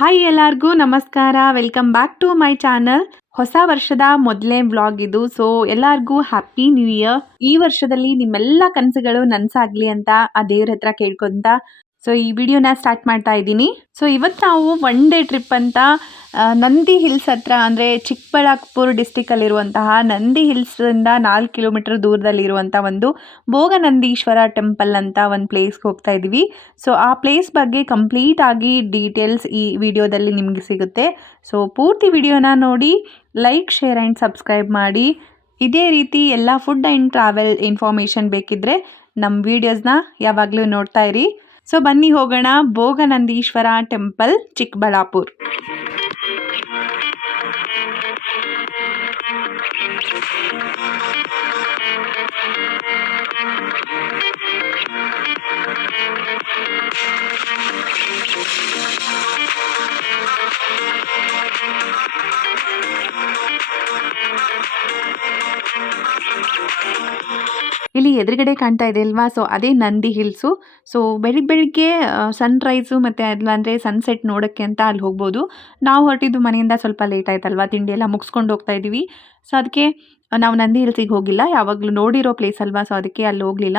Hi ಎಲ್ಲರಿಗೂ ನಮಸ್ಕಾರ. Welcome back to my channel. ಹೊಸ ವರ್ಷದ ಮೊದಲನೇ ವ್ಲಾಗ್ ಇದು. ಸೊ ಎಲ್ಲರಿಗೂ ಹ್ಯಾಪಿ ನ್ಯೂ ಇಯರ್. ಈ ವರ್ಷದಲ್ಲಿ ನಿಮ್ಮೆಲ್ಲ ಕನಸುಗಳು ನನಸಾಗ್ಲಿ ಅಂತ ಆ ದೇವ್ರ ಹತ್ರ ಕೇಳ್ಕೊಂತ ಸೊ ಈ ವಿಡಿಯೋನ ಸ್ಟಾರ್ಟ್ ಮಾಡ್ತಾ ಇದ್ದೀನಿ. ಸೊ ಇವತ್ತು ನಾವು ಒನ್ ಡೇ ಟ್ರಿಪ್ ಅಂತ ನಂದಿ ಹಿಲ್ಸ್ ಹತ್ರ ಅಂದರೆ ಚಿಕ್ಕಬಳ್ಳಾಪುರ ಡಿಸ್ಟಿಕಲ್ಲಿರುವಂತಹ ನಂದಿ ಹಿಲ್ಸಿಂದ 4 ಕಿಲೋಮೀಟರ್ ದೂರದಲ್ಲಿರುವಂಥ ಒಂದು ಭೋಗನಂದೀಶ್ವರ ಟೆಂಪಲ್ ಅಂತ ಒಂದು ಪ್ಲೇಸ್ಗೆ ಹೋಗ್ತಾ ಇದ್ದೀವಿ. ಸೊ ಆ ಪ್ಲೇಸ್ ಬಗ್ಗೆ ಕಂಪ್ಲೀಟ್ ಆಗಿ ಡೀಟೇಲ್ಸ್ ಈ ವಿಡಿಯೋದಲ್ಲಿ ನಿಮಗೆ ಸಿಗುತ್ತೆ. ಸೊ ಪೂರ್ತಿ ವಿಡಿಯೋನ ನೋಡಿ, ಲೈಕ್, ಶೇರ್ ಆ್ಯಂಡ್ ಸಬ್ಸ್ಕ್ರೈಬ್ ಮಾಡಿ. ಇದೇ ರೀತಿ ಎಲ್ಲ ಫುಡ್ ಆ್ಯಂಡ್ ಟ್ರಾವೆಲ್ ಇನ್ಫಾರ್ಮೇಷನ್ ಬೇಕಿದ್ದರೆ ನಮ್ಮ ವೀಡಿಯೋಸ್ನ ಯಾವಾಗಲೂ ನೋಡ್ತಾ ಇರಿ. ಸೊ ಬನ್ನಿ ಹೋಗೋಣ. ಭೋಗನಂದೀಶ್ವರ ಟೆಂಪಲ್, ಚಿಕ್ಕಬಳ್ಳಾಪುರ. ಇಲ್ಲಿ ಎದುರುಗಡೆ ಕಾಣ್ತಾ ಇದೆ ಅಲ್ವಾ, ಸೊ ಅದೇ ನಂದಿ ಹಿಲ್ಸು. ಸೊ ಬೆಳಿಗ್ಗೆ ಸನ್ರೈಸು ಮತ್ತು ಅಂದರೆ ಸನ್ಸೆಟ್ ನೋಡೋಕ್ಕೆ ಅಂತ ಅಲ್ಲಿ ಹೋಗ್ಬೋದು. ನಾವು ಹೊರಟಿದ್ದು ಮನೆಯಿಂದ ಸ್ವಲ್ಪ ಲೇಟ್ ಆಯ್ತಲ್ವಾ, ತಿಂಡಿ ಎಲ್ಲ ಮುಗಿಸ್ಕೊಂಡು ಹೋಗ್ತಾ ಇದ್ದೀವಿ. ಸೊ ಅದಕ್ಕೆ ನಾವು ನಂದಿ ಹಿಲ್ಸಿಗೆ ಹೋಗಿಲ್ಲ, ಯಾವಾಗಲೂ ನೋಡಿರೋ ಪ್ಲೇಸ್ ಅಲ್ವಾ, ಸೊ ಅದಕ್ಕೆ ಅಲ್ಲಿ ಹೋಗಲಿಲ್ಲ.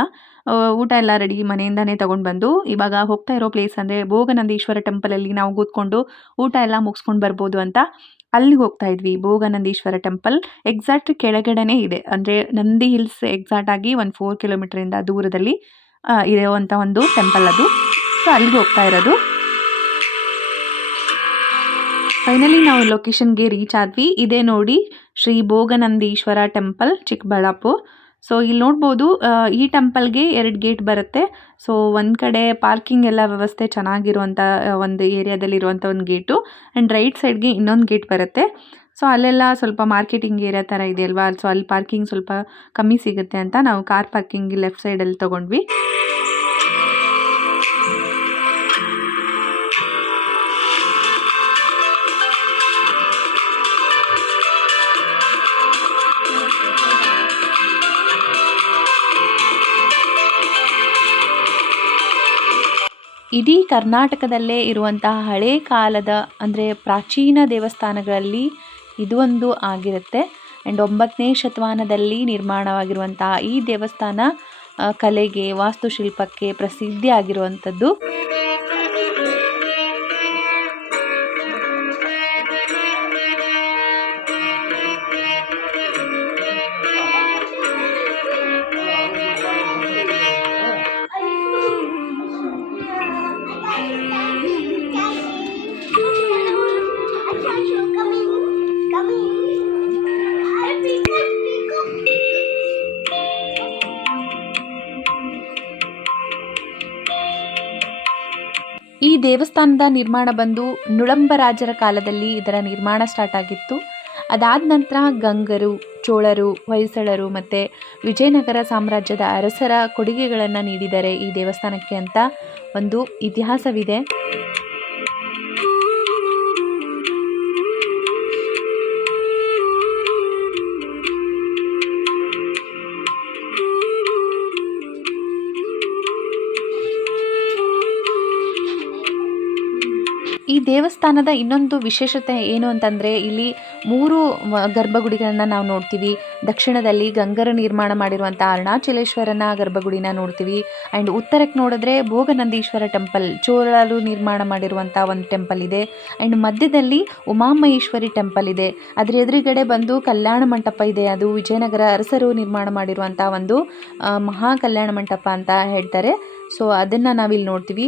ಊಟ ಎಲ್ಲ ರೆಡಿ ಮನೆಯಿಂದನೇ ತೊಗೊಂಡು ಬಂದು ಇವಾಗ ಹೋಗ್ತಾ ಇರೋ ಪ್ಲೇಸ್ ಅಂದರೆ ಭೋಗನಂದೀಶ್ವರ ಟೆಂಪಲಲ್ಲಿ ನಾವು ಕೂತ್ಕೊಂಡು ಊಟ ಎಲ್ಲ ಮುಗಿಸ್ಕೊಂಡು ಬರ್ಬೋದು ಅಂತ ಅಲ್ಲಿಗೆ ಹೋಗ್ತಾ ಇದ್ವಿ. ಭೋಗನಂದೀಶ್ವರ ಟೆಂಪಲ್ ಎಕ್ಸಾಕ್ಟ್ ಕೆಳಗಡೆನೇ ಇದೆ, ಅಂದರೆ ನಂದಿ ಹಿಲ್ಸ್ ಎಕ್ಸಾಕ್ಟ್ ಆಗಿ ಒಂದು 4 ಕಿಲೋಮೀಟರಿಂದ ದೂರದಲ್ಲಿ ಇರುವಂಥ ಒಂದು ಟೆಂಪಲ್ ಅದು. ಸೊ ಅಲ್ಲಿಗೆ ಹೋಗ್ತಾ ಇರೋದು. ಫೈನಲಿ ನಾವು ಲೊಕೇಶನ್ಗೆ ರೀಚ್ ಆದ್ವಿ. ಇದೇ ನೋಡಿ, ಶ್ರೀ ಭೋಗನಂದೀಶ್ವರ ಟೆಂಪಲ್, ಚಿಕ್ಕಬಳ್ಳಾಪುರ. ಸೊ ಇಲ್ಲಿ ನೋಡ್ಬೋದು, ಈ ಟೆಂಪಲ್ಗೆ 2 ಗೇಟ್ ಬರುತ್ತೆ. ಸೊ ಒಂದು ಕಡೆ ಪಾರ್ಕಿಂಗ್ ಎಲ್ಲ ವ್ಯವಸ್ಥೆ ಚೆನ್ನಾಗಿರುವಂಥ ಒಂದು ಏರಿಯಾದಲ್ಲಿರುವಂಥ ಒಂದು ಗೇಟು, ಆ್ಯಂಡ್ ರೈಟ್ ಸೈಡ್ಗೆ ಇನ್ನೊಂದು ಗೇಟ್ ಬರುತ್ತೆ. ಸೊ ಅಲ್ಲೆಲ್ಲ ಸ್ವಲ್ಪ ಮಾರ್ಕೆಟಿಂಗ್ ಏರಿಯಾ ಥರ ಇದೆಯಲ್ವಾ, ಸೊ ಅಲ್ಲಿ ಪಾರ್ಕಿಂಗ್ ಸ್ವಲ್ಪ ಕಮ್ಮಿ ಸಿಗುತ್ತೆ ಅಂತ ನಾವು ಕಾರ್ ಪಾರ್ಕಿಂಗ್ ಲೆಫ್ಟ್ ಸೈಡಲ್ಲಿ ತೊಗೊಂಡ್ವಿ. ಇಡೀ ಕರ್ನಾಟಕದಲ್ಲೇ ಇರುವಂತಹ ಹಳೇ ಕಾಲದ ಅಂದರೆ ಪ್ರಾಚೀನ ದೇವಸ್ಥಾನಗಳಲ್ಲಿ ಇದು ಒಂದು ಆಗಿರುತ್ತೆ. ಆ್ಯಂಡ್ 9ನೇ ಶತಮಾನದಲ್ಲಿ ನಿರ್ಮಾಣವಾಗಿರುವಂತಹ ಈ ದೇವಸ್ಥಾನ ಕಲೆಗೆ, ವಾಸ್ತುಶಿಲ್ಪಕ್ಕೆ ಪ್ರಸಿದ್ಧಿ ಆಗಿರುವಂಥದ್ದು. ಈ ದೇವಸ್ಥಾನದ ನಿರ್ಮಾಣ ಬಂದು ನುಳಂಬ ರಾಜರ ಕಾಲದಲ್ಲಿ ಇದರ ನಿರ್ಮಾಣ ಸ್ಟಾರ್ಟ್ ಆಗಿತ್ತು. ಅದಾದ ನಂತರ ಗಂಗರು, ಚೋಳರು, ಹೊಯ್ಸಳರು ಮತ್ತು ವಿಜಯನಗರ ಸಾಮ್ರಾಜ್ಯದ ಅರಸರ ಕೊಡುಗೆಗಳನ್ನು ನೀಡಿದ್ದಾರೆ ಈ ದೇವಸ್ಥಾನಕ್ಕೆ ಅಂತ ಒಂದು ಇತಿಹಾಸವಿದೆ. ಈ ದೇವಸ್ಥಾನದ ಇನ್ನೊಂದು ವಿಶೇಷತೆ ಏನು ಅಂತಂದರೆ, ಇಲ್ಲಿ 3 ಗರ್ಭಗುಡಿಗಳನ್ನು ನಾವು ನೋಡ್ತೀವಿ. ದಕ್ಷಿಣದಲ್ಲಿ ಗಂಗರು ನಿರ್ಮಾಣ ಮಾಡಿರುವಂಥ ಅರುಣಾಚಲೇಶ್ವರನ ಗರ್ಭಗುಡಿನ ನೋಡ್ತೀವಿ. ಆ್ಯಂಡ್ ಉತ್ತರಕ್ಕೆ ನೋಡಿದ್ರೆ ಭೋಗನಂದೀಶ್ವರ ಟೆಂಪಲ್, ಚೋಳರು ನಿರ್ಮಾಣ ಮಾಡಿರುವಂಥ ಒಂದು ಟೆಂಪಲ್ ಇದೆ. ಆ್ಯಂಡ್ ಮಧ್ಯದಲ್ಲಿ ಉಮಾಮಹೇಶ್ವರಿ ಟೆಂಪಲ್ ಇದೆ. ಅದರ ಎದುರುಗಡೆ ಬಂದು ಕಲ್ಯಾಣ ಮಂಟಪ ಇದೆ. ಅದು ವಿಜಯನಗರ ಅರಸರು ನಿರ್ಮಾಣ ಮಾಡಿರುವಂಥ ಒಂದು ಮಹಾ ಕಲ್ಯಾಣ ಮಂಟಪ ಅಂತ ಹೇಳ್ತಾರೆ. ಸೊ ಅದನ್ನು ನಾವಿಲ್ಲಿ ನೋಡ್ತೀವಿ.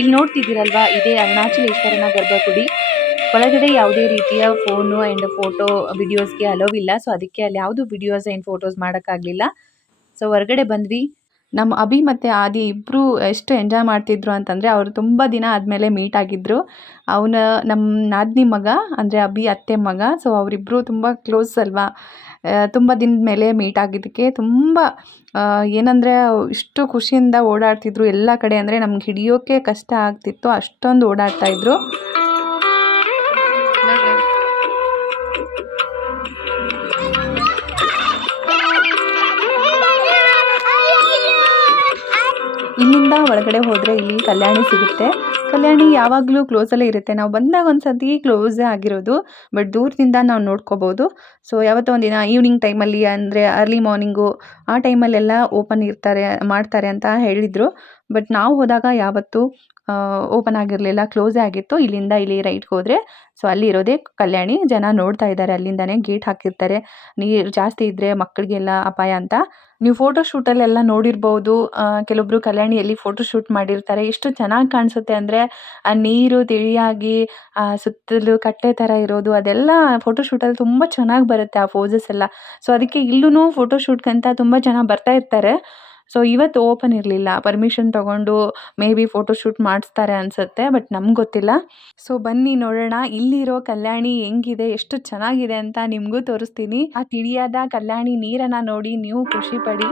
ಇಲ್ಲಿ ನೋಡ್ತಿದ್ದೀರಲ್ವಾ, ಇದೇ ಅರುಣಾಚಲೇಶ್ವರನ ಗರ್ಭಗುಡಿ. ಒಳಗಡೆ ಯಾವುದೇ ರೀತಿಯ ಫೋನು ಆ್ಯಂಡ್ ಫೋಟೋ ವಿಡಿಯೋಸ್ಗೆ ಅಲೋವಿಲ್ಲ. ಸೊ ಅದಕ್ಕೆ ಅಲ್ಲಿ ಯಾವುದು ವಿಡಿಯೋಸ್ ಆ್ಯಂಡ್ ಫೋಟೋಸ್ ಮಾಡೋಕ್ಕಾಗಲಿಲ್ಲ. ಸೊ ಹೊರಗಡೆ ಬಂದ್ವಿ. ನಮ್ಮ ಅಭಿ ಮತ್ತು ಆದಿ ಇಬ್ಬರು ಎಷ್ಟು ಎಂಜಾಯ್ ಮಾಡ್ತಿದ್ರು ಅಂತಂದರೆ, ಅವರು ತುಂಬ ದಿನ ಆದಮೇಲೆ ಮೀಟ್ ಆಗಿದ್ದರು. ನಮ್ಮ ನಾದಿನಿ ಮಗ ಅಂದರೆ ಅಭಿ ಅತ್ತೆ ಮಗ. ಸೊ ಅವರಿಬ್ಬರು ತುಂಬ ಕ್ಲೋಸ್ ಅಲ್ವಾ, ತುಂಬ ದಿನದ ಮೇಲೆ ಮೀಟ್ ಆಗಿದ್ದಕ್ಕೆ ತುಂಬ ಏನಂದರೆ ಇಷ್ಟು ಖುಷಿಯಿಂದ ಓಡಾಡ್ತಿದ್ರು ಎಲ್ಲ ಕಡೆ. ಅಂದರೆ ನಮ್ಗೆ ಹಿಡಿಯೋಕ್ಕೆ ಕಷ್ಟ ಆಗ್ತಿತ್ತು, ಅಷ್ಟೊಂದು ಓಡಾಡ್ತಾಯಿದ್ರು. ಇಲ್ಲಿಂದ ಒಳಗಡೆ ಹೋದರೆ ಇಲ್ಲಿ ಕಲ್ಯಾಣಿ ಸಿಗುತ್ತೆ. ಕಲ್ಯಾಣಿ ಯಾವಾಗಲೂ ಕ್ಲೋಸಲ್ಲೇ ಇರುತ್ತೆ. ನಾವು ಬಂದಾಗ ಒಂದು ಸತಿ ಕ್ಲೋಸೇ ಆಗಿರೋದು, ಬಟ್ ದೂರದಿಂದ ನಾವು ನೋಡ್ಕೋಬೋದು. ಸೊ ಯಾವತ್ತೋ ಒಂದಿನ ಈವ್ನಿಂಗ್ ಟೈಮಲ್ಲಿ, ಅಂದರೆ ಅರ್ಲಿ ಮಾರ್ನಿಂಗು ಆ ಟೈಮಲ್ಲೆಲ್ಲ ಓಪನ್ ಮಾಡ್ತಾರೆ ಅಂತ ಹೇಳಿದರು. ಬಟ್ ನಾವು ಹೋದಾಗ ಯಾವತ್ತೂ ಓಪನ್ ಆಗಿರಲಿಲ್ಲ, ಕ್ಲೋಸೇ ಆಗಿತ್ತು. ಇಲ್ಲಿಂದ ಇಲ್ಲಿ ರೈಟ್ಗೆ ಹೋದರೆ ಸೊ ಅಲ್ಲಿ ಇರೋದೇ ಕಲ್ಯಾಣಿ. ಜನ ನೋಡ್ತಾ ಇದ್ದಾರೆ, ಅಲ್ಲಿಂದನೇ ಗೇಟ್ ಹಾಕಿರ್ತಾರೆ, ನೀರು ಜಾಸ್ತಿ ಇದ್ದರೆ ಮಕ್ಕಳಿಗೆಲ್ಲ ಅಪಾಯ ಅಂತ. ನೀವು ಫೋಟೋಶೂಟಲ್ಲೆಲ್ಲ ನೋಡಿರ್ಬೋದು, ಕೆಲವೊಬ್ರು ಕಲ್ಯಾಣಿಯಲ್ಲಿ ಫೋಟೋಶೂಟ್ ಮಾಡಿರ್ತಾರೆ. ಎಷ್ಟು ಚೆನ್ನಾಗಿ ಕಾಣಿಸುತ್ತೆ ಅಂದರೆ ಆ ನೀರು ತಿಳಿಯಾಗಿ ಸುತ್ತಲೂ ಕಟ್ಟೆ ಥರ ಇರೋದು, ಅದೆಲ್ಲ ಫೋಟೋಶೂಟಲ್ಲಿ ತುಂಬ ಚೆನ್ನಾಗಿ ಬರುತ್ತೆ ಆ ಪೋಸಸ್ ಎಲ್ಲ. ಸೊ ಅದಕ್ಕೆ ಇಲ್ಲೂ ಫೋಟೋಶೂಟ್ಗಂತ ತುಂಬ ಜನ ಬರ್ತಾ ಇರ್ತಾರೆ. ಸೊ ಇವತ್ತು ಓಪನ್ ಇರಲಿಲ್ಲ, ಪರ್ಮಿಷನ್ ತೊಗೊಂಡು ಮೇ ಬಿ ಫೋಟೋಶೂಟ್ ಮಾಡಿಸ್ತಾರೆ ಅನಿಸುತ್ತೆ, ಬಟ್ ನಮ್ಗೆ ಗೊತ್ತಿಲ್ಲ. ಸೊ ಬನ್ನಿ ನೋಡೋಣ ಇಲ್ಲಿರೋ ಕಲ್ಯಾಣಿ ಹೆಂಗಿದೆ, ಎಷ್ಟು ಚೆನ್ನಾಗಿದೆ ಅಂತ ನಿಮಗೂ ತೋರಿಸ್ತೀನಿ. ಆ ತಿಳಿಯಾದ ಕಲ್ಯಾಣಿ ನೀರನ್ನು ನೋಡಿ ನೀವು ಖುಷಿ ಪಡಿ.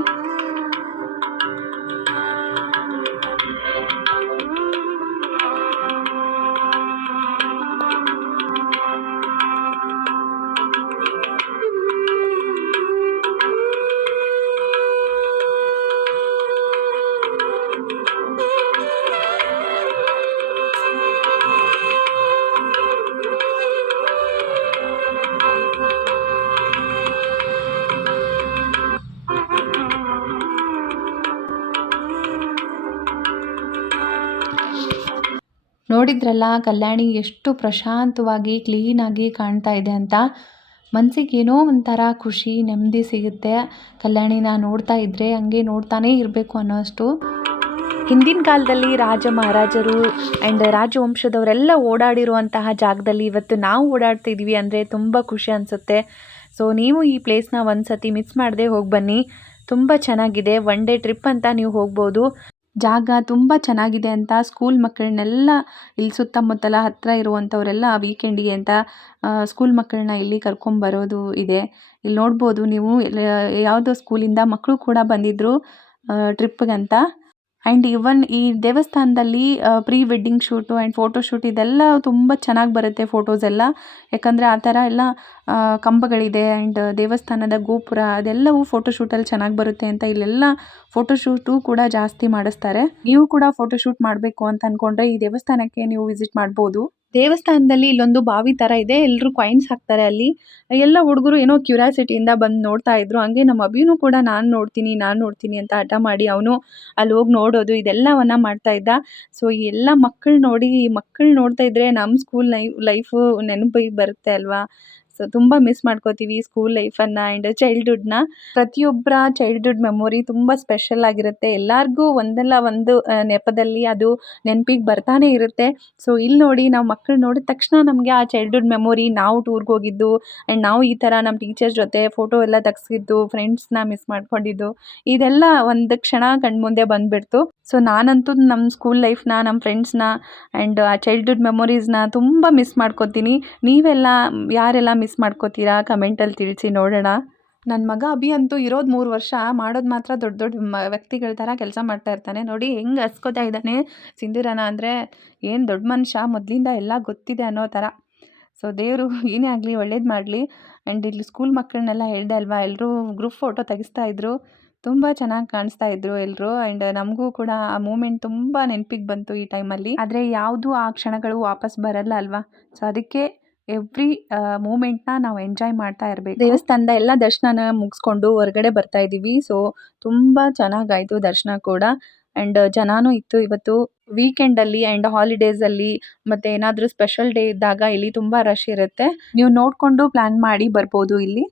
ನೋಡಿದ್ರಲ್ಲ ಕಲ್ಯಾಣಿ ಎಷ್ಟು ಪ್ರಶಾಂತವಾಗಿ ಕ್ಲೀನಾಗಿ ಕಾಣ್ತಾ ಇದೆ ಅಂತ. ಮನಸ್ಸಿಗೆ ಏನೋ ಒಂಥರ ಖುಷಿ, ನೆಮ್ಮದಿ ಸಿಗುತ್ತೆ ಕಲ್ಯಾಣಿನ ನೋಡ್ತಾ ಇದ್ದರೆ. ಹಂಗೆ ನೋಡ್ತಾನೇ ಇರಬೇಕು ಅನ್ನೋಷ್ಟು. ಹಿಂದಿನ ಕಾಲದಲ್ಲಿ ರಾಜ ಮಹಾರಾಜರು ಆ್ಯಂಡ್ ರಾಜವಂಶದವರೆಲ್ಲ ಓಡಾಡಿರುವಂತಹ ಜಾಗದಲ್ಲಿ ಇವತ್ತು ನಾವು ಓಡಾಡ್ತಿದ್ವಿ ಅಂದರೆ ತುಂಬ ಖುಷಿ ಅನಿಸುತ್ತೆ. ಸೊ ನೀವು ಈ ಪ್ಲೇಸ್ನ ಒಂದು ಸತಿ ಮಿಸ್ ಮಾಡದೆ ಹೋಗಿ ಬನ್ನಿ, ತುಂಬ ಚೆನ್ನಾಗಿದೆ. ಒನ್ ಡೇ ಟ್ರಿಪ್ ಅಂತ ನೀವು ಹೋಗ್ಬೋದು. ಜಾಗ ತುಂಬ ಚೆನ್ನಾಗಿದೆ ಅಂತ ಸ್ಕೂಲ್ ಮಕ್ಕಳನ್ನೆಲ್ಲ ಇಲ್ಲಿ ಸುತ್ತಮುತ್ತಲ ಹತ್ತಿರ ಇರುವಂಥವರೆಲ್ಲ ವೀಕೆಂಡಿಗೆ ಅಂತ ಸ್ಕೂಲ್ ಮಕ್ಕಳನ್ನ ಇಲ್ಲಿ ಕರ್ಕೊಂಬರೋದು ಇದೆ. ಇಲ್ಲಿ ನೋಡ್ಬೋದು ನೀವು, ಯಾವುದೋ ಸ್ಕೂಲಿಂದ ಮಕ್ಕಳು ಕೂಡ ಬಂದಿದ್ದರು ಟ್ರಿಪ್ಗಂತ. ಆ್ಯಂಡ್ ಇವನ್ ಈ ದೇವಸ್ಥಾನದಲ್ಲಿ pre wedding shoot and photoshoot ಇದೆಲ್ಲ ತುಂಬ ಚೆನ್ನಾಗಿ ಬರುತ್ತೆ ಫೋಟೋಸ್ ಎಲ್ಲ. ಯಾಕಂದರೆ ಆ ಥರ ಎಲ್ಲ ಕಂಬಗಳಿದೆ ಆ್ಯಂಡ್ ದೇವಸ್ಥಾನದ ಗೋಪುರ ಅದೆಲ್ಲವೂ ಫೋಟೋಶೂಟಲ್ಲಿ ಚೆನ್ನಾಗಿ ಬರುತ್ತೆ ಅಂತ ಇಲ್ಲೆಲ್ಲ ಫೋಟೋಶೂಟು ಕೂಡ ಜಾಸ್ತಿ ಮಾಡಿಸ್ತಾರೆ. ನೀವು ಕೂಡ ಫೋಟೋಶೂಟ್ ಮಾಡಬೇಕು ಅಂತ ಅಂದ್ಕೊಂಡ್ರೆ ಈ ದೇವಸ್ಥಾನಕ್ಕೆ ನೀವು ವಿಸಿಟ್ ಮಾಡ್ಬೋದು. ದೇವಸ್ಥಾನದಲ್ಲಿ ಇಲ್ಲೊಂದು ಬಾವಿ ಥರ ಇದೆ, ಎಲ್ಲರೂ ಕಾಯಿನ್ಸ್ ಹಾಕ್ತಾರೆ ಅಲ್ಲಿ. ಎಲ್ಲ ಹುಡುಗರು ಏನೋ ಕ್ಯೂರಿಯಾಸಿಟಿಯಿಂದ ಬಂದು ನೋಡ್ತಾ ಇದ್ರು. ಹಂಗೆ ನಮ್ಮ ಅಭಿನೂ ಕೂಡ ನಾನು ನೋಡ್ತೀನಿ ಅಂತ ಹಠ ಮಾಡಿ ಅವನು ಅಲ್ಲಿ ಹೋಗಿ ನೋಡೋದು ಇದೆಲ್ಲವನ್ನ ಮಾಡ್ತಾ ಇದ್ದ. ಸೊ ಈ ಎಲ್ಲ ಮಕ್ಕಳು ನೋಡ್ತಾ ಇದ್ರೆ ನಮ್ಮ ಸ್ಕೂಲ್ ಲೈಫು ನೆನಪಿಗೆ ಬರುತ್ತೆ ಅಲ್ವಾ. ಸೊ ತುಂಬ ಮಿಸ್ ಮಾಡ್ಕೋತೀವಿ ಸ್ಕೂಲ್ ಲೈಫನ್ನು ಆ್ಯಂಡ್ ಚೈಲ್ಡ್ಹುಡ್ನ. ಪ್ರತಿಯೊಬ್ಬರ ಚೈಲ್ಡ್ಹುಡ್ ಮೆಮೊರಿ ತುಂಬ ಸ್ಪೆಷಲ್ ಆಗಿರುತ್ತೆ. ಎಲ್ಲರಿಗೂ ಒಂದಲ್ಲ ಒಂದು ನೆಪದಲ್ಲಿ ಅದು ನೆನಪಿಗೆ ಬರ್ತಾನೆ ಇರುತ್ತೆ. ಸೊ ಇಲ್ಲಿ ನೋಡಿ, ನಾವು ಮಕ್ಕಳು ನೋಡಿದ ತಕ್ಷಣ ನಮಗೆ ಆ ಚೈಲ್ಡ್ಹುಡ್ ಮೆಮೊರಿ, ನಾವು ಟೂರ್ಗೆ ಹೋಗಿದ್ದು ಆ್ಯಂಡ್ ನಾವು ಈ ಥರ ನಮ್ಮ ಟೀಚರ್ಸ್ ಜೊತೆ ಫೋಟೋ ಎಲ್ಲ ತೆಗ್ಸಿದ್ದು, ಫ್ರೆಂಡ್ಸ್ನ ಮಿಸ್ ಮಾಡ್ಕೊಂಡಿದ್ದು, ಇದೆಲ್ಲ ಒಂದು ಕ್ಷಣ ಕಣ್ಮುಂದೆ ಬಂದುಬಿಡ್ತು. ಸೊ ನಾನಂತೂ ನಮ್ಮ ಸ್ಕೂಲ್ ಲೈಫ್ನ, ನಮ್ಮ ಫ್ರೆಂಡ್ಸ್ನ ಆ್ಯಂಡ್ ಆ ಚೈಲ್ಡ್ಹುಡ್ ಮೆಮೊರೀಸ್ನ ತುಂಬ ಮಿಸ್ ಮಾಡ್ಕೋತೀನಿ. ನೀವೆಲ್ಲ ಯಾರೆಲ್ಲ ಮಿಸ್ ಮಾಡ್ಕೋತೀರಾ ಕಮೆಂಟಲ್ಲಿ ತಿಳಿಸಿ ನೋಡೋಣ. ನನ್ನ ಮಗ ಅಭಿ ಅಂತೂ ಇರೋದು 3 ವರ್ಷ, ಮಾಡೋದು ಮಾತ್ರ ದೊಡ್ಡ ದೊಡ್ಡ ವ್ಯಕ್ತಿಗಳ ಥರ ಕೆಲಸ ಮಾಡ್ತಾ ಇರ್ತಾನೆ. ನೋಡಿ ಹೆಂಗೆ ಹಸ್ಕೋತಾ ಇದ್ದಾನೆ ಸಿಂಧೂರನ ಅಂದರೆ, ಏನು ದೊಡ್ಡ ಮನುಷ್ಯ, ಮೊದಲಿಂದ ಎಲ್ಲ ಗೊತ್ತಿದೆ ಅನ್ನೋ ಥರ. ಸೊ ದೇವರು ಏನೇ ಆಗಲಿ ಒಳ್ಳೇದು ಮಾಡಲಿ. ಆ್ಯಂಡ್ ಇಲ್ಲಿ ಸ್ಕೂಲ್ ಮಕ್ಕಳನ್ನೆಲ್ಲ ಹೇಳ್ದೆ ಅಲ್ವಾ, ಎಲ್ಲರೂ ಗ್ರೂಪ್ ಫೋಟೋ ತೆಗಿಸ್ತಾ ಇದ್ರು, ತುಂಬ ಚೆನ್ನಾಗಿ ಕಾಣಿಸ್ತಾ ಇದ್ರು ಎಲ್ಲರೂ. ಆ್ಯಂಡ್ ನಮಗೂ ಕೂಡ ಆ ಮೂಮೆಂಟ್ ತುಂಬ ನೆನಪಿಗೆ ಬಂತು ಈ ಟೈಮಲ್ಲಿ. ಆದರೆ ಯಾವುದು ಆ ಕ್ಷಣಗಳು ವಾಪಸ್ ಬರಲ್ಲ ಅಲ್ವಾ. ಸೊ ಅದಕ್ಕೆ ಎವ್ರಿ ಮೂಮೆಂಟ್ನ ನಾವು ಎಂಜಾಯ್ ಮಾಡ್ತಾ ಇರಬೇಕು. ದೇವಸ್ಥಾನದ ಎಲ್ಲ ದರ್ಶನ ಮುಗಿಸ್ಕೊಂಡು ಹೊರಗಡೆ ಬರ್ತಾ ಇದ್ದೀವಿ. ಸೊ ತುಂಬ ಚೆನ್ನಾಗಾಯಿತು ದರ್ಶನ ಕೂಡ. ಆ್ಯಂಡ್ ಜನನೂ ಇತ್ತು ಇವತ್ತು ವೀಕೆಂಡಲ್ಲಿ ಆ್ಯಂಡ್ ಹಾಲಿಡೇಸಲ್ಲಿ, ಮತ್ತು ಏನಾದರೂ ಸ್ಪೆಷಲ್ ಡೇ ಇದ್ದಾಗ ಇಲ್ಲಿ ತುಂಬ ರಶ್ ಇರುತ್ತೆ. ನೀವು ನೋಡಿಕೊಂಡು ಪ್ಲ್ಯಾನ್ ಮಾಡಿ ಬರ್ಬೋದು ಇಲ್ಲಿ.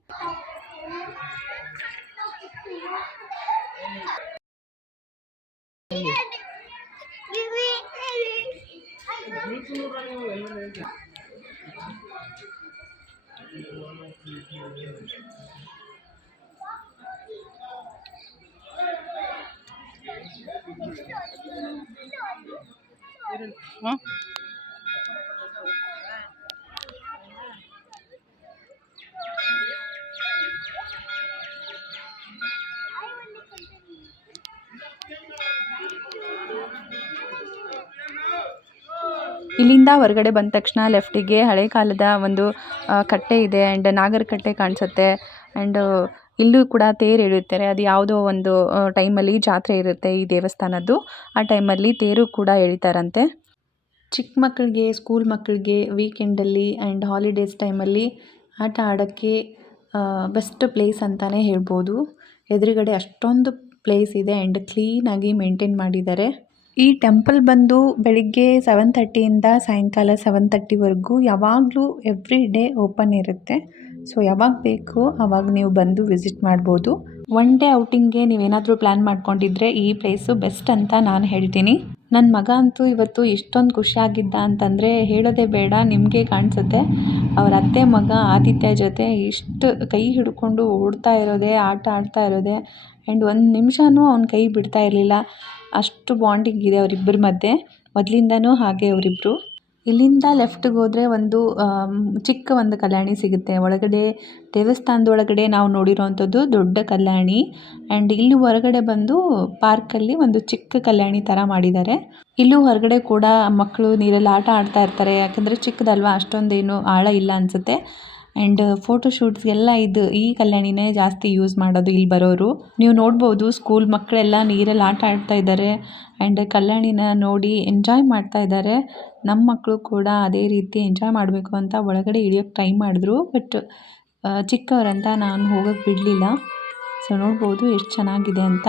ಇಲ್ಲಿಂದ ಹೊರಗಡೆ ಬಂದ ತಕ್ಷಣ ಲೆಫ್ಟಿಗೆ ಹಳೆ ಕಾಲದ ಒಂದು ಕಟ್ಟೆ ಇದೆ ಆ್ಯಂಡ್ ನಾಗರಕಟ್ಟೆ ಕಾಣಿಸುತ್ತೆ. ಆ್ಯಂಡ್ ಇಲ್ಲೂ ಕೂಡ ತೇರು ಎಳೆಯುತ್ತಾರೆ. ಅದು ಯಾವುದೋ ಒಂದು ಟೈಮಲ್ಲಿ ಜಾತ್ರೆ ಇರುತ್ತೆ ಈ ದೇವಸ್ಥಾನದ್ದು. ಆ ಟೈಮಲ್ಲಿ ತೇರು ಕೂಡ ಎಳಿತಾರಂತೆ. ಚಿಕ್ಕ ಮಕ್ಕಳಿಗೆ, ಸ್ಕೂಲ್ ಮಕ್ಕಳಿಗೆ ವೀಕೆಂಡಲ್ಲಿ ಆ್ಯಂಡ್ ಹಾಲಿಡೇಸ್ ಟೈಮಲ್ಲಿ ಆಟ ಆಡೋಕ್ಕೆ ಬೆಸ್ಟ್ ಪ್ಲೇಸ್ ಅಂತಲೇ ಹೇಳ್ಬೋದು. ಎದುರುಗಡೆ ಅಷ್ಟೊಂದು ಪ್ಲೇಸ್ ಇದೆ ಆ್ಯಂಡ್ ಕ್ಲೀನಾಗಿ ಮೇಂಟೈನ್ ಮಾಡಿದ್ದಾರೆ. ಈ ಟೆಂಪಲ್ ಬಂದು ಬೆಳಿಗ್ಗೆ 7:30ಯಿಂದ ಸಾಯಂಕಾಲ 7:30ವರೆಗೂ ಯಾವಾಗಲೂ ಎವ್ರಿ ಡೇ ಓಪನ್ ಇರುತ್ತೆ. ಸೊ ಯಾವಾಗ ಬೇಕು ಆವಾಗ ನೀವು ಬಂದು ವಿಸಿಟ್ ಮಾಡ್ಬೋದು. ಒನ್ ಡೇ ಔಟಿಂಗ್ಗೆ ನೀವೇನಾದರೂ ಪ್ಲ್ಯಾನ್ ಮಾಡ್ಕೊಂಡಿದ್ರೆ ಈ ಪ್ಲೇಸು ಬೆಸ್ಟ್ ಅಂತ ನಾನು ಹೇಳ್ತೀನಿ. ನನ್ನ ಮಗ ಅಂತೂ ಇವತ್ತು ಎಷ್ಟೊಂದು ಖುಷಿಯಾಗಿದ್ದ ಅಂತಂದರೆ ಹೇಳೋದೇ ಬೇಡ, ನಿಮಗೆ ಕಾಣಿಸುತ್ತೆ. ಅವ್ರ ಅತ್ತೆ ಮಗ ಆದಿತ್ಯ ಜೊತೆ ಇಷ್ಟು ಕೈ ಹಿಡ್ಕೊಂಡು ಓಡ್ತಾ ಇರೋದೇ, ಆಟ ಆಡ್ತಾ ಇರೋದೇ ಆ್ಯಂಡ್ ಒಂದು ನಿಮಿಷನೂ ಅವ್ನ ಕೈ ಬಿಡ್ತಾ ಇರಲಿಲ್ಲ. ಅಷ್ಟು ಬಾಂಡಿಂಗ್ ಇದೆ ಅವರಿಬ್ಬರ ಮಧ್ಯೆ, ಮೊದಲಿಂದನೂ ಹಾಗೆ ಅವರಿಬ್ಬರು. ಇಲ್ಲಿಂದ ಲೆಫ್ಟಿಗೆ ಹೋದರೆ ಒಂದು ಚಿಕ್ಕ ಒಂದು ಕಲ್ಯಾಣಿ ಸಿಗುತ್ತೆ. ಒಳಗಡೆ ದೇವಸ್ಥಾನದೊಳಗಡೆ ನಾವು ನೋಡಿರೋವಂಥದ್ದು ದೊಡ್ಡ ಕಲ್ಯಾಣಿ ಆ್ಯಂಡ್ ಇಲ್ಲಿ ಹೊರಗಡೆ ಬಂದು ಪಾರ್ಕಲ್ಲಿ ಒಂದು ಚಿಕ್ಕ ಕಲ್ಯಾಣಿ ಥರ ಮಾಡಿದ್ದಾರೆ. ಇಲ್ಲೂ ಹೊರಗಡೆ ಕೂಡ ಮಕ್ಕಳು ನೀರಲ್ಲಿ ಆಟ ಆಡ್ತಾ ಇರ್ತಾರೆ. ಯಾಕಂದರೆ ಚಿಕ್ಕದಲ್ವಾ, ಅಷ್ಟೊಂದೇನು ಆಳ ಇಲ್ಲ ಅನಿಸುತ್ತೆ. ಆ್ಯಂಡ್ ಫೋಟೋಶೂಟ್ಸ್ಗೆಲ್ಲ ಈ ಕಲ್ಯಾಣಿನೇ ಜಾಸ್ತಿ ಯೂಸ್ ಮಾಡೋದು ಇಲ್ಲಿ ಬರೋರು. ನೀವು ನೋಡ್ಬೋದು ಸ್ಕೂಲ್ ಮಕ್ಕಳೆಲ್ಲ ನೀರಲ್ಲಿ ಆಟ ಆಡ್ತಾ ಇದ್ದಾರೆ ಆ್ಯಂಡ್ ಕಲ್ಯಾಣಿನ ನೋಡಿ ಎಂಜಾಯ್ ಮಾಡ್ತಾ ಇದ್ದಾರೆ. ನಮ್ಮ ಮಕ್ಕಳು ಕೂಡ ಅದೇ ರೀತಿ ಎಂಜಾಯ್ ಮಾಡಬೇಕು ಅಂತ ಒಳಗಡೆ ಇಳಿಯೋಕ್ಕೆ ಟ್ರೈ ಮಾಡಿದ್ರು. ಬಟ್ ಚಿಕ್ಕವರಂತ ನಾನು ಹೋಗೋಕ್ಕೆ ಬಿಡಲಿಲ್ಲ. ಸೊ ನೋಡ್ಬೋದು ಎಷ್ಟು ಚೆನ್ನಾಗಿದೆ ಅಂತ.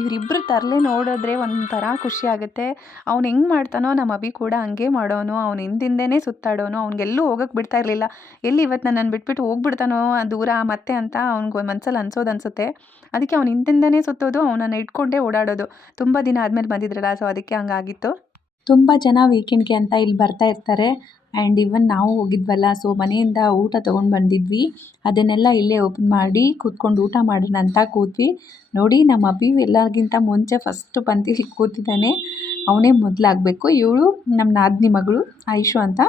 ಇವರಿಬ್ಬರು ತರಲೆ ನೋಡಿದ್ರೆ ಒಂಥರ ಖುಷಿ ಆಗುತ್ತೆ. ಅವ್ನು ಹೆಂಗೆ ಮಾಡ್ತಾನೋ ನಮ್ಮ ಅಭಿ ಕೂಡ ಹಂಗೆ ಮಾಡೋನು. ಅವ್ನು ಹಿಂದಿಂದೇ ಸುತ್ತಾಡೋನು. ಅವ್ನಿಗೆಲ್ಲೂ ಹೋಗೋಕ್ಕೆ ಬಿಡ್ತಾ ಇರಲಿಲ್ಲ. ಎಲ್ಲಿ ಇವತ್ತು ನನ್ನನ್ನು ಬಿಟ್ಬಿಟ್ಟು ಹೋಗ್ಬಿಡ್ತಾನೋ ದೂರ ಮತ್ತೆ ಅಂತ ಅವ್ನಿಗೆ ಮನಸ್ಸಲ್ಲಿ ಅನ್ಸುತ್ತೆ. ಅದಕ್ಕೆ ಅವ್ನು ಹಿಂದಿಂದನೇ ಸುತ್ತೋದು, ಅವನನ್ನು ಇಟ್ಕೊಂಡೇ ಓಡಾಡೋದು. ತುಂಬ ದಿನ ಆದಮೇಲೆ ಬಂದಿದ್ರಲ್ಲ, ಸೊ ಅದಕ್ಕೆ ಹಂಗಾಗಿತ್ತು. ತುಂಬ ಜನ ವೀಕೆಂಡ್ಗೆ ಅಂತ ಇಲ್ಲಿ ಬರ್ತಾ ಇರ್ತಾರೆ ಆ್ಯಂಡ್ ಇವನ್ ನಾವು ಹೋಗಿದ್ವಲ್ಲ, ಸೊ ಮನೆಯಿಂದ ಊಟ ತೊಗೊಂಡು ಬಂದಿದ್ವಿ. ಅದನ್ನೆಲ್ಲ ಇಲ್ಲೇ ಓಪನ್ ಮಾಡಿ ಕೂತ್ಕೊಂಡು ಊಟ ಮಾಡೋಣ ಅಂತ ಕೂತ್ವಿ. ನೋಡಿ ನಮ್ಮ ಅಭಿ ಎಲ್ಲರಿಗಿಂತ ಮುಂಚೆ ಫಸ್ಟ್ ಪಂಕ್ತಿಲಿ ಕೂತಿದ್ದಾನೆ. ಅವನೇ ಮೊದಲಾಗಬೇಕು. ಇವಳು ನಮ್ಮ ನಾದಿನಿ ಮಗಳು ಐಶು ಅಂತ.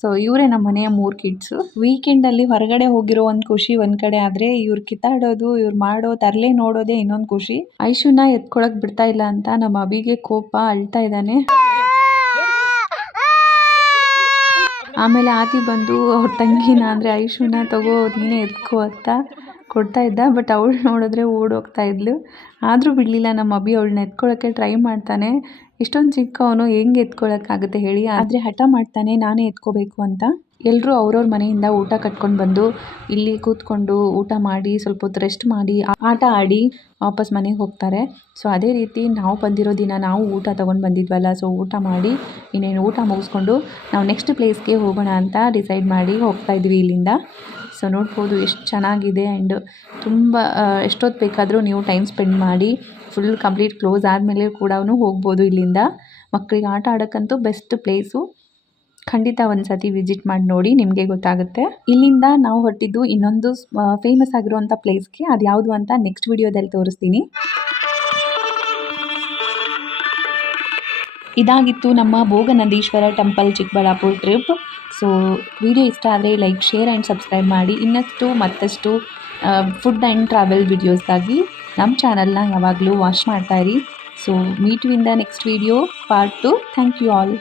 ಸೊ ಇವರೇ ನಮ್ಮ ಮನೆಯ 3 ಕಿಡ್ಸು. ವೀಕೆಂಡಲ್ಲಿ ಹೊರಗಡೆ ಹೋಗಿರೋ ಒಂದು ಖುಷಿ ಒಂದು ಕಡೆ ಆದರೆ, ಇವ್ರು ಕಿತ್ತಾಡೋದು, ಇವ್ರು ಮಾಡೋ ತರಲೆ ನೋಡೋದೇ ಇನ್ನೊಂದು ಖುಷಿ. ಐಶುನ ಎತ್ಕೊಳಕ್ಕೆ ಬಿಡ್ತಾ ಇಲ್ಲ ಅಂತ ನಮ್ಮ ಅಭಿಗೆ ಕೋಪ, ಅಳ್ತಾ ಇದ್ದಾನೆ. ಆಮೇಲೆ ಆದಿ ಬಂದು ಅವ್ರ ತಂಗಿನ ಅಂದರೆ ಐಶುನ ತಗೋ ನೀನೇ ಎತ್ಕೋ ಅಂತ ಕೊಡ್ತಾ ಇದ್ದ. ಬಟ್ ಅವಳು ನೋಡಿದ್ರೆ ಓಡೋಗ್ತಾ ಇದ್ಲು. ಆದರೂ ಬಿಡಲಿಲ್ಲ ನಮ್ಮ ಅಭಿ ಅವಳನ್ನ ಎತ್ಕೊಳ್ಳೋಕ್ಕೆ ಟ್ರೈ ಮಾಡ್ತಾನೆ. ಇಷ್ಟೊಂದು ಚಿಕ್ಕವನು ಹೆಂಗೆ ಎತ್ಕೊಳ್ಳೋಕ್ಕಾಗುತ್ತೆ ಹೇಳಿ. ಆದರೆ ಹಠ ಮಾಡ್ತಾನೆ ನಾನೇ ಎತ್ಕೋಬೇಕು ಅಂತ. ಎಲ್ಲರೂ ಅವ್ರವ್ರ ಮನೆಯಿಂದ ಊಟ ಕಟ್ಕೊಂಡು ಬಂದು ಇಲ್ಲಿ ಕೂತ್ಕೊಂಡು ಊಟ ಮಾಡಿ ಸ್ವಲ್ಪ ಹೊತ್ತು ರೆಸ್ಟ್ ಮಾಡಿ ಆಟ ಆಡಿ ವಾಪಸ್ ಮನೆಗೆ ಹೋಗ್ತಾರೆ. ಸೊ ಅದೇ ರೀತಿ ನಾವು ಬಂದಿರೋ ದಿನ ನಾವು ಊಟ ತೊಗೊಂಡು ಬಂದಿದ್ವಲ್ಲ, ಸೊ ಊಟ ಮಾಡಿ ಇನ್ನೇನು ಊಟ ಮುಗಿಸ್ಕೊಂಡು ನಾವು ನೆಕ್ಸ್ಟ್ ಪ್ಲೇಸ್ಗೆ ಹೋಗೋಣ ಅಂತ ಡಿಸೈಡ್ ಮಾಡಿ ಹೋಗ್ತಾಯಿದ್ವಿ ಇಲ್ಲಿಂದ. ಸೊ ನೋಡ್ಬೋದು ಎಷ್ಟು ಚೆನ್ನಾಗಿದೆ ಆ್ಯಂಡ್ ತುಂಬ ಎಷ್ಟೊತ್ತು ಬೇಕಾದರೂ ನೀವು ಟೈಮ್ ಸ್ಪೆಂಡ್ ಮಾಡಿ ಫುಲ್ ಕಂಪ್ಲೀಟ್ ಕ್ಲೋಸ್ ಆದಮೇಲೆ ಕೂಡ ಹೋಗ್ಬೋದು ಇಲ್ಲಿಂದ. ಮಕ್ಕಳಿಗೆ ಆಟ ಆಡೋಕ್ಕಂತೂ ಬೆಸ್ಟ್ ಪ್ಲೇಸು. ಖಂಡಿತ ಒಂದು ಸತಿ ವಿಸಿಟ್ ಮಾಡಿ ನೋಡಿ, ನಿಮಗೆ ಗೊತ್ತಾಗುತ್ತೆ. ಇಲ್ಲಿಂದ ನಾವು ಹೊರಟಿದ್ದು ಇನ್ನೊಂದು ಫೇಮಸ್ ಆಗಿರುವಂಥ ಪ್ಲೇಸ್ಗೆ. ಅದು ಯಾವುದು ಅಂತ ನೆಕ್ಸ್ಟ್ ವಿಡಿಯೋದಲ್ಲಿ ತೋರಿಸ್ತೀನಿ. ಇದಾಗಿತ್ತು ನಮ್ಮ Bhoganandeeshwara temple Chikkaballapura trip. So video ಇಷ್ಟ ಆದರೆ ಲೈಕ್, ಶೇರ್ ಆ್ಯಂಡ್ ಸಬ್ಸ್ಕ್ರೈಬ್ ಮಾಡಿ. ಇನ್ನಷ್ಟು ಮತ್ತಷ್ಟು ಫುಡ್ ಆ್ಯಂಡ್ ಟ್ರಾವೆಲ್ ವಿಡಿಯೋಸ್ಗಾಗಿ ನಮ್ಮ ಚಾನಲ್ನ ಯಾವಾಗಲೂ ವಾಚ್ ಮಾಡ್ತಾಯಿರಿ. So meet you in the next video part 2. Thank you all.